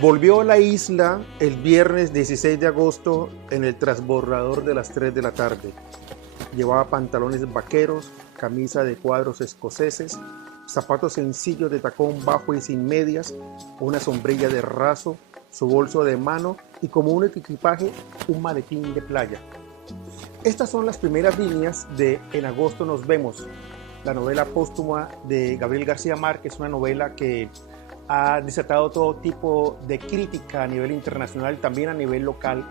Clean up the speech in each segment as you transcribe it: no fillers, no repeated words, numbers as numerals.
Volvió a la isla el viernes 16 de agosto en el transbordador de las 3 de la tarde. Llevaba pantalones vaqueros, camisa de cuadros escoceses, zapatos sencillos de tacón bajo y sin medias, una sombrilla de raso, su bolso de mano y como único equipaje un maletín de playa. Estas son las primeras líneas de En agosto nos vemos, la novela póstuma de Gabriel García Márquez, una novela que ha desatado todo tipo de crítica a nivel internacional, también a nivel local.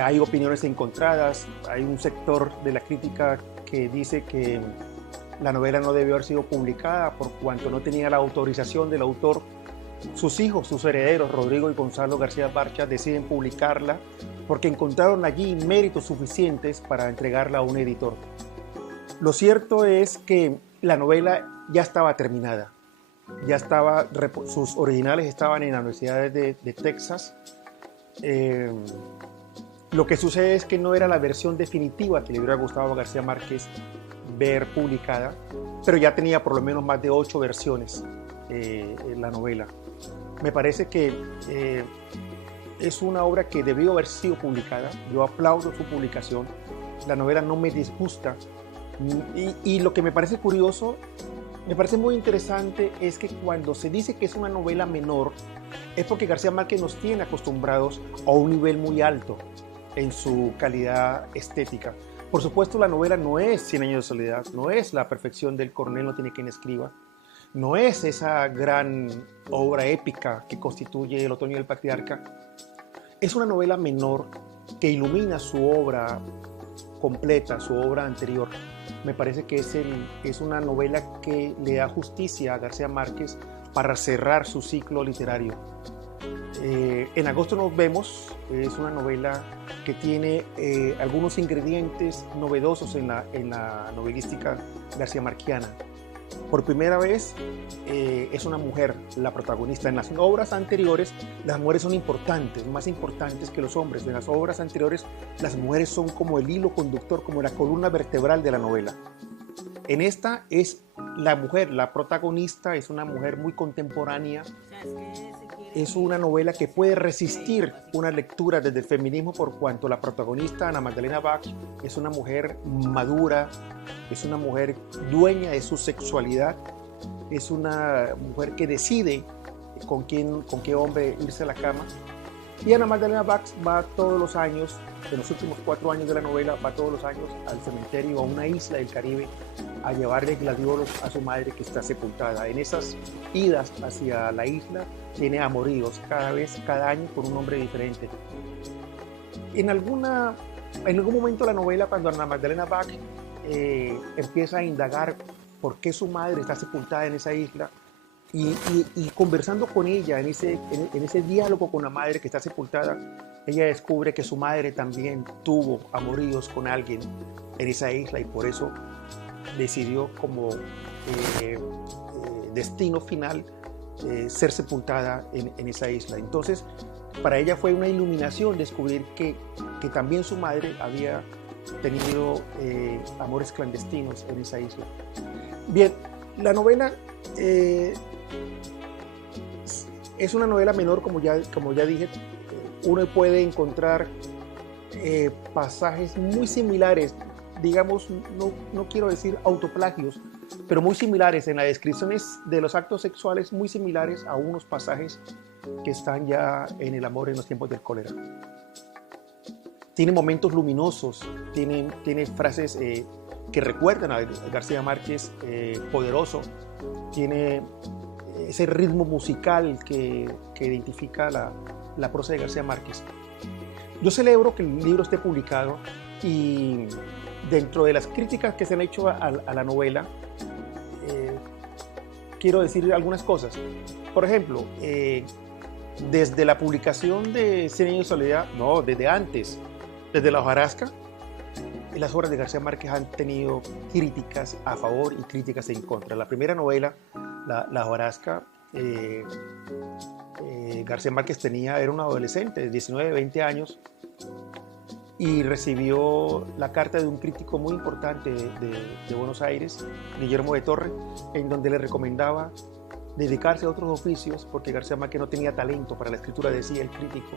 Hay opiniones encontradas, hay un sector de la crítica que dice que la novela no debió haber sido publicada por cuanto no tenía la autorización del autor. Sus hijos, sus herederos, Rodrigo y Gonzalo García Barcha, deciden publicarla porque encontraron allí méritos suficientes para entregarla a un editor. Lo cierto es que la novela ya estaba terminada. Ya estaba, sus originales estaban en la Universidad de Texas. Lo que sucede es que no era la versión definitiva que le hubiera gustado a García Márquez ver publicada, pero ya tenía por lo menos más de 8 versiones en la novela. Me parece que es una obra que debió haber sido publicada. Yo aplaudo su publicación. La novela no me disgusta. Y lo que me parece curioso, me parece muy interesante, es que cuando se dice que es una novela menor, es porque García Márquez nos tiene acostumbrados a un nivel muy alto en su calidad estética. Por supuesto, la novela no es Cien años de soledad, no es la perfección del coronel no tiene quien escriba, no es esa gran obra épica que constituye El otoño del patriarca. Es una novela menor que ilumina su obra completa, su obra anterior. Me parece que es una novela que le da justicia a García Márquez para cerrar su ciclo literario. En agosto nos vemos, es una novela que tiene algunos ingredientes novedosos en la novelística garcía-marquiana. Por primera vez es una mujer la protagonista. En las obras anteriores las mujeres son importantes, más importantes que los hombres. En las obras anteriores las mujeres son como el hilo conductor, como la columna vertebral de la novela. En esta es la mujer, la protagonista, es una mujer muy contemporánea. Es una novela que puede resistir una lectura desde el feminismo por cuanto la protagonista, Ana Magdalena Bach, es una mujer madura, es una mujer dueña de su sexualidad, es una mujer que decide con qué hombre irse a la cama. Y Ana Magdalena Bach va todos los años, en los últimos 4 años de la novela, va todos los años al cementerio, a una isla del Caribe, a llevarle gladiolos a su madre que está sepultada. En esas idas hacia la isla tiene amoríos cada año con un hombre diferente. En algún momento de la novela, cuando Ana Magdalena Bach empieza a indagar por qué su madre está sepultada en esa isla, y conversando con ella en ese diálogo con la madre que está sepultada, ella descubre que su madre también tuvo amoríos con alguien en esa isla y por eso decidió como destino final ser sepultada en esa isla. Entonces para ella fue una iluminación descubrir que también su madre había tenido amores clandestinos en esa isla. Bien, la novela es una novela menor, como ya dije. Uno puede encontrar pasajes muy similares, digamos, no quiero decir autoplagios, pero muy similares en las descripciones de los actos sexuales, muy similares a unos pasajes que están ya en El amor en los tiempos del cólera. Tiene momentos luminosos, tiene frases que recuerdan a García Márquez poderoso, tiene ese ritmo musical que identifica la prosa de García Márquez. Yo celebro que el libro esté publicado y dentro de las críticas que se han hecho a la novela, quiero decir algunas cosas. Por ejemplo, desde la publicación de Cien años de soledad, no, desde antes, desde La hojarasca, las obras de García Márquez han tenido críticas a favor y críticas en contra. La primera novela, La hojarasca, García Márquez era un adolescente de 19, 20 años y recibió la carta de un crítico muy importante de Buenos Aires, Guillermo de Torre, en donde le recomendaba dedicarse a otros oficios porque García Márquez no tenía talento para la escritura, decía el crítico,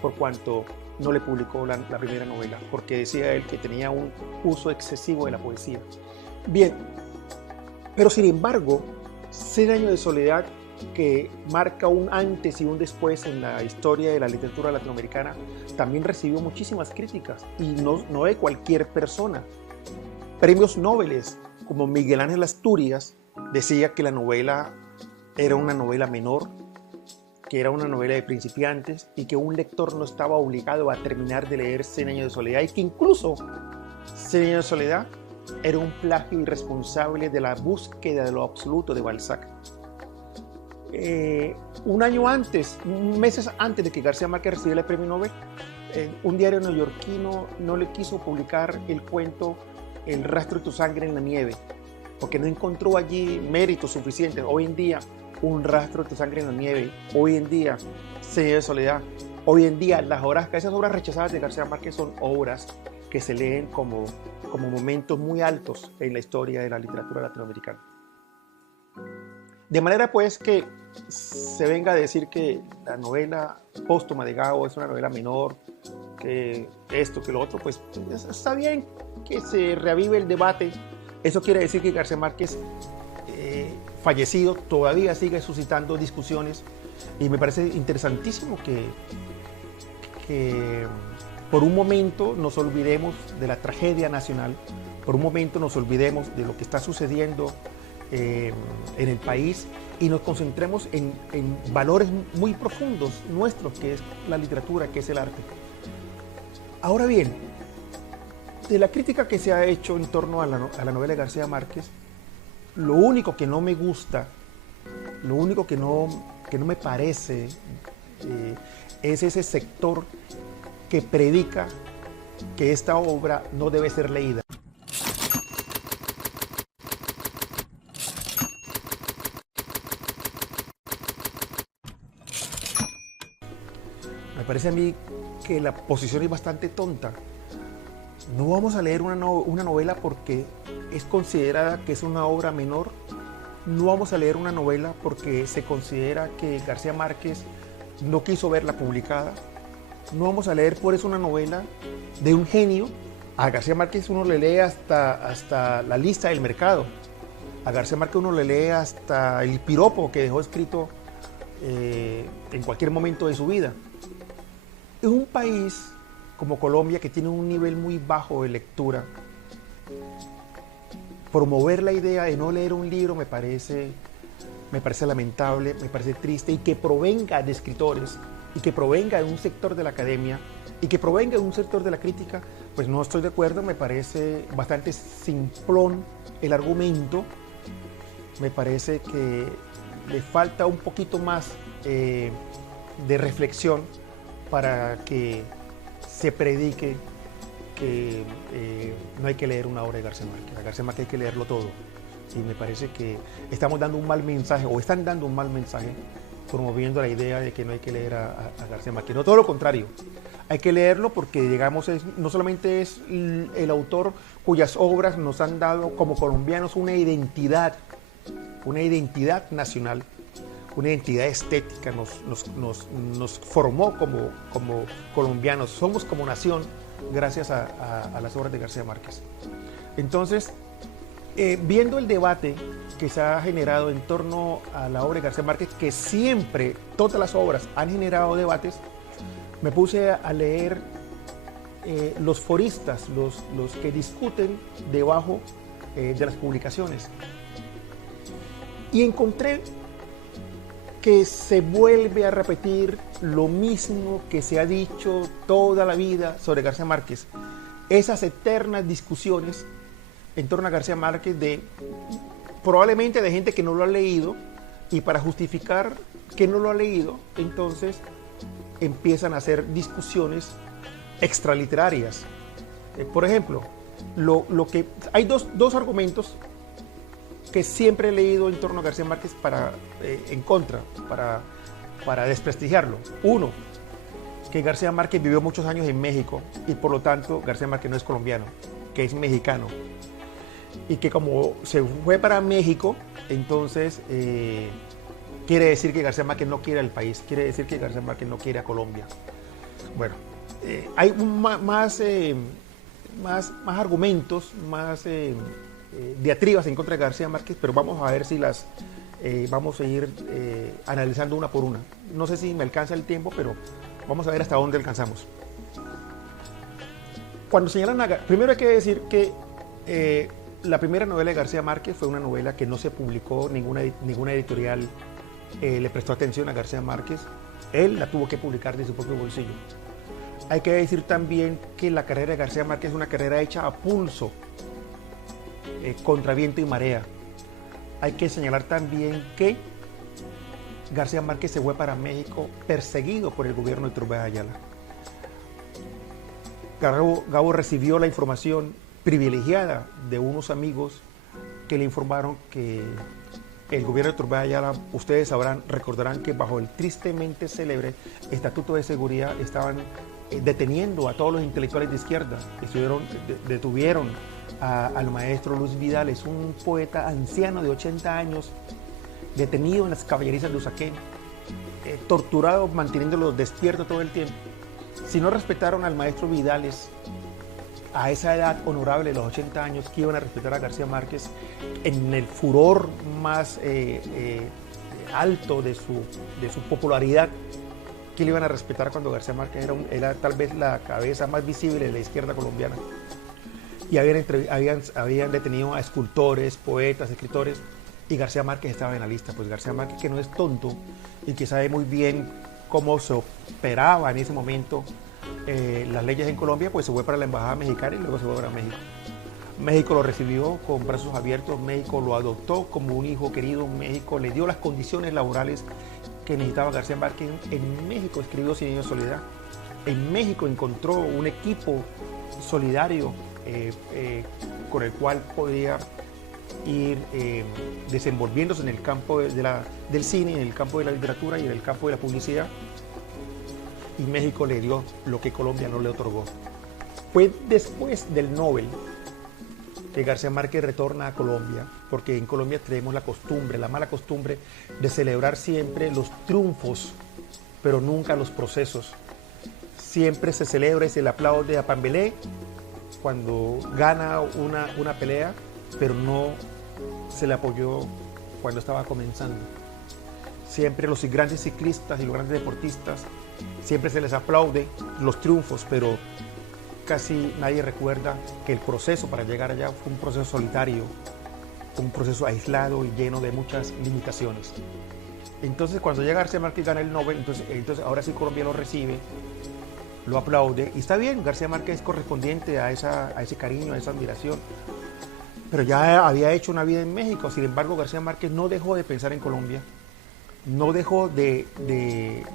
por cuanto no le publicó la primera novela, porque decía él que tenía un uso excesivo de la poesía. Bien, pero sin embargo, Cien años de soledad, que marca un antes y un después en la historia de la literatura latinoamericana, también recibió muchísimas críticas, y no de cualquier persona. Premios Nobel, como Miguel Ángel Asturias, decía que la novela era una novela menor, que era una novela de principiantes y que un lector no estaba obligado a terminar de leer Cien años de soledad, y que incluso Cien años de soledad era un plagio irresponsable de la búsqueda de lo absoluto de Balzac. Un año antes, meses antes de que García Márquez recibiera el premio Nobel, un diario neoyorquino no le quiso publicar el cuento El rastro de tu sangre en la nieve, porque no encontró allí méritos suficientes. Hoy en día, Un rastro de tu sangre en la nieve, hoy en día, Cien años de soledad, hoy en día, Las hojarasca, esas obras rechazadas de García Márquez son obras que se leen como momentos muy altos en la historia de la literatura latinoamericana. De manera pues que se venga a decir que la novela póstuma de Gao es una novela menor, que esto, que lo otro, pues está bien que se reavive el debate. Eso quiere decir que García Márquez, fallecido, todavía sigue suscitando discusiones, y me parece interesantísimo que por un momento nos olvidemos de la tragedia nacional, por un momento nos olvidemos de lo que está sucediendo en el país y nos concentremos en valores muy profundos nuestros, que es la literatura, que es el arte. Ahora bien, de la crítica que se ha hecho en torno a la novela de García Márquez, lo único que no me gusta, lo único que no me parece, es ese sector que predica que esta obra no debe ser leída. Me parece a mí que la posición es bastante tonta. No vamos a leer una novela porque es considerada que es una obra menor. No vamos a leer una novela porque se considera que García Márquez no quiso verla publicada. No vamos a leer por eso una novela de un genio. A García Márquez uno le lee hasta la lista del mercado. A García Márquez uno le lee hasta el piropo que dejó escrito en cualquier momento de su vida. En un país como Colombia, que tiene un nivel muy bajo de lectura, promover la idea de no leer un libro me parece lamentable, me parece triste, y que provenga de escritores, y que provenga de un sector de la academia, y que provenga de un sector de la crítica, pues no estoy de acuerdo. Me parece bastante simplón el argumento, me parece que le falta un poquito más de reflexión para que se predique que no hay que leer una obra de García Márquez. A García Márquez hay que leerlo todo. Y me parece que estamos dando un mal mensaje, o están dando un mal mensaje, promoviendo la idea de que no hay que leer a García Márquez. No, todo lo contrario. Hay que leerlo porque, digamos, no solamente es el autor cuyas obras nos han dado como colombianos una identidad nacional, una identidad estética, nos formó como colombianos, somos como nación gracias a las obras de García Márquez. Entonces, viendo el debate que se ha generado en torno a la obra de García Márquez, que siempre, todas las obras han generado debates, me puse a leer los foristas, los que discuten debajo de las publicaciones, y encontré que se vuelve a repetir lo mismo que se ha dicho toda la vida sobre García Márquez. Esas eternas discusiones en torno a García Márquez, probablemente de gente que no lo ha leído, y para justificar que no lo ha leído, entonces empiezan a hacer discusiones extraliterarias. Por ejemplo, hay dos argumentos que siempre he leído en torno a García Márquez en contra, para desprestigiarlo. Uno, que García Márquez vivió muchos años en México y por lo tanto García Márquez no es colombiano, que es mexicano. Y que como se fue para México, entonces quiere decir que García Márquez no quiere al país, quiere decir que García Márquez no quiere a Colombia. Bueno, hay más argumentos, más diatribas en contra de García Márquez, pero vamos a ver si vamos a ir analizando una por una. No sé si me alcanza el tiempo, pero vamos a ver hasta dónde alcanzamos. Cuando señalan primero hay que decir que la primera novela de García Márquez fue una novela que no se publicó, ninguna editorial le prestó atención a García Márquez. Él la tuvo que publicar de su propio bolsillo. Hay que decir también que la carrera de García Márquez es una carrera hecha a pulso, contra viento y marea. Hay que señalar también que García Márquez se fue para México perseguido por el gobierno de Iturbide Ayala. Gabo recibió la información privilegiada de unos amigos que le informaron que el gobierno de Iturbide Ayala, ustedes recordarán que bajo el tristemente célebre Estatuto de Seguridad estaban deteniendo a todos los intelectuales de izquierda. Detuvieron al maestro Luis Vidal, es un poeta anciano de 80 años, detenido en las caballerizas de Usaquén, torturado, manteniéndolo despierto todo el tiempo. Si no respetaron al maestro Vidales a esa edad honorable de los 80 años, que iban a respetar a García Márquez en el furor más alto de su popularidad, que le iban a respetar cuando García Márquez era tal vez la cabeza más visible de la izquierda colombiana? Y habían detenido a escultores, poetas, escritores, y García Márquez estaba en la lista. Pues García Márquez, que no es tonto y que sabe muy bien cómo se operaba en ese momento las leyes en Colombia, pues se fue para la embajada mexicana y luego se fue para México. México lo recibió con brazos abiertos, México lo adoptó como un hijo querido, México le dio las condiciones laborales que necesitaba García Márquez. En México escribió Cien años de soledad. En México encontró un equipo solidario con el cual podía ir desenvolviéndose en el campo del cine, en el campo de la literatura y en el campo de la publicidad. Y México le dio lo que Colombia no le otorgó. Fue después del Nobel que García Márquez retorna a Colombia, porque en Colombia tenemos la mala costumbre de celebrar siempre los triunfos, pero nunca los procesos. Siempre se celebra y se le aplaude a Pambelé cuando gana una pelea, pero no se le apoyó cuando estaba comenzando. Siempre los grandes ciclistas y los grandes deportistas, siempre se les aplaude los triunfos, pero casi nadie recuerda que el proceso para llegar allá fue un proceso solitario, un proceso aislado y lleno de muchas limitaciones. Entonces, cuando llega García Márquez y gana el Nobel, entonces ahora sí Colombia lo recibe, lo aplaude, y está bien, García Márquez es correspondiente a ese cariño, a esa admiración, pero ya había hecho una vida en México. Sin embargo, García Márquez no dejó de pensar en Colombia, no dejó de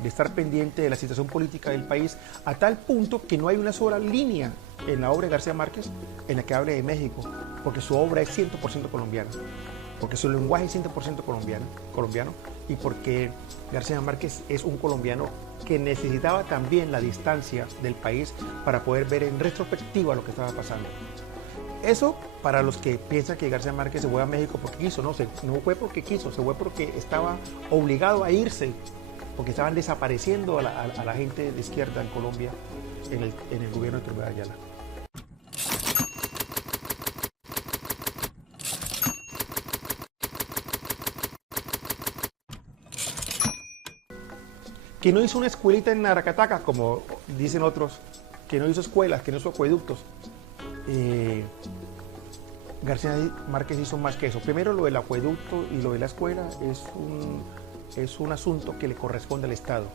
estar pendiente de la situación política del país, a tal punto que no hay una sola línea en la obra de García Márquez en la que hable de México, porque su obra es 100% colombiana, porque su lenguaje es 100% colombiano, y porque García Márquez es un colombiano que necesitaba también la distancia del país para poder ver en retrospectiva lo que estaba pasando. Eso para los que piensan que García Márquez se fue a México porque quiso. No fue porque quiso, se fue porque estaba obligado a irse, porque estaban desapareciendo a la gente de izquierda en Colombia en el gobierno de Iturbide Ayala. Que no hizo una escuelita en Aracataca, como dicen otros, que no hizo escuelas, que no hizo acueductos. García Márquez hizo más que eso. Primero, lo del acueducto y lo de la escuela es un asunto que le corresponde al Estado.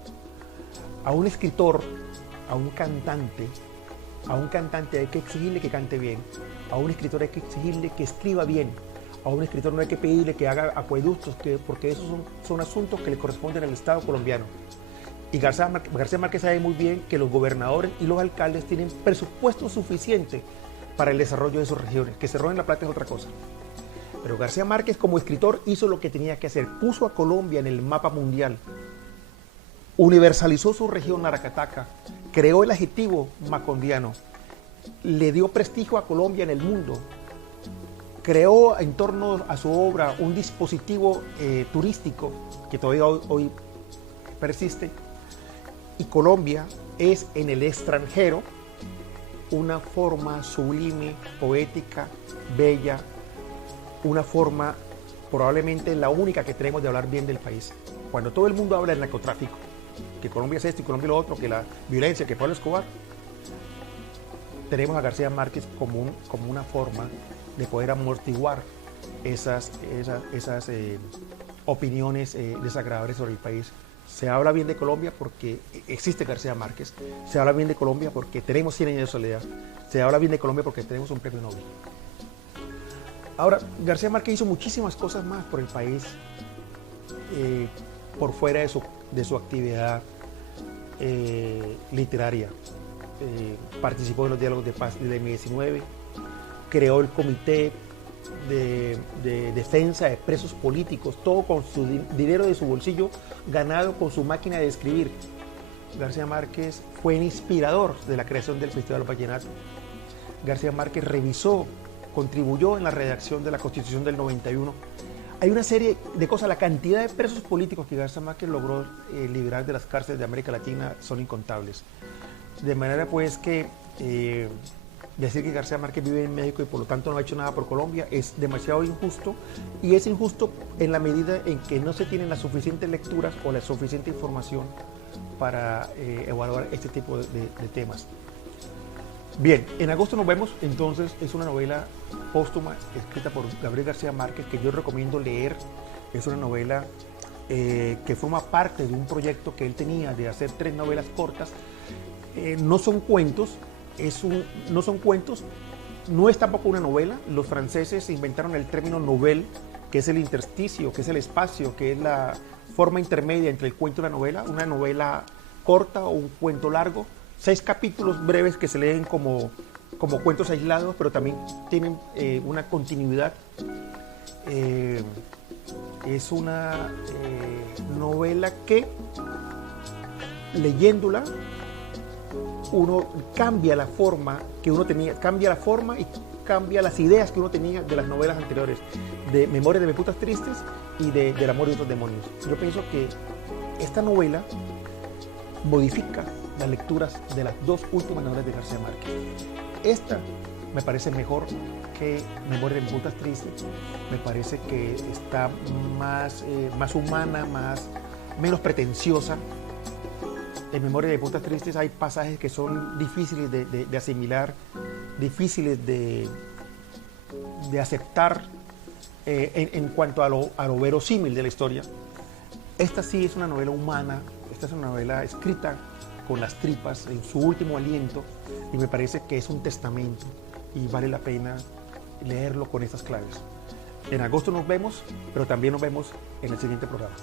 A un escritor, a un cantante hay que exigirle que cante bien, a un escritor hay que exigirle que escriba bien, A un escritor no hay que pedirle que haga acueductos, porque esos son asuntos que le corresponden al Estado colombiano. Y García Márquez sabe muy bien que los gobernadores y los alcaldes tienen presupuesto suficiente para el desarrollo de sus regiones. Que se roben la plata es otra cosa. Pero García Márquez, como escritor, hizo lo que tenía que hacer. Puso a Colombia en el mapa mundial. Universalizó su región Aracataca. Creó el adjetivo macondiano. Le dio prestigio a Colombia en el mundo. Creó en torno a su obra un dispositivo turístico que todavía hoy persiste. Y Colombia es en el extranjero una forma sublime, poética, bella, una forma probablemente la única que tenemos de hablar bien del país. Cuando todo el mundo habla del narcotráfico, que Colombia es esto y Colombia es lo otro, que la violencia, que Pablo Escobar, tenemos a García Márquez como una forma de poder amortiguar esas opiniones desagradables sobre el país. Se habla bien de Colombia porque existe García Márquez. Se habla bien de Colombia porque tenemos 100 años de soledad. Se habla bien de Colombia porque tenemos un premio Nobel. Ahora, García Márquez hizo muchísimas cosas más por el país, por fuera de su actividad literaria. Participó en los diálogos de paz del M-19, creó el comité de defensa de presos políticos, todo con su dinero de su bolsillo ganado con su máquina de escribir. García Márquez fue el inspirador de la creación del Festival Vallenato. García Márquez contribuyó en la redacción de la Constitución del 91. Hay una serie de cosas, la cantidad de presos políticos que García Márquez logró liberar de las cárceles de América Latina son incontables. De manera pues que decir que García Márquez vive en México y por lo tanto no ha hecho nada por Colombia es demasiado injusto, y es injusto en la medida en que no se tienen las suficientes lecturas o la suficiente información para evaluar este tipo de temas. Bien, en agosto nos vemos, entonces es una novela póstuma escrita por Gabriel García Márquez que yo recomiendo leer. Es una novela que forma parte de un proyecto que él tenía de hacer 3 novelas cortas. No son cuentos, no es tampoco una novela. Los franceses inventaron el término nouvelle, que es el intersticio, que es el espacio, que es la forma intermedia entre el cuento y la novela. Una novela corta o un cuento largo, 6 capítulos breves que se leen como cuentos aislados, pero también tienen una continuidad. Es una novela que, leyéndola, uno cambia la forma que uno tenía, cambia la forma y cambia las ideas que uno tenía de las novelas anteriores, de Memorias de Beputas Tristes y del Amor y otros demonios. Yo pienso que esta novela modifica las lecturas de las 2 últimas novelas de García Márquez. Esta me parece mejor que Memorias de Beputas Tristes. Me parece que está más humana, menos pretenciosa. En Memorias de Beputas Tristes hay pasajes que son difíciles de asimilar, difíciles de aceptar en cuanto a lo verosímil de la historia. Esta sí es una novela humana, esta es una novela escrita con las tripas, en su último aliento, y me parece que es un testamento y vale la pena leerlo con estas claves. En agosto nos vemos, pero también nos vemos en el siguiente programa.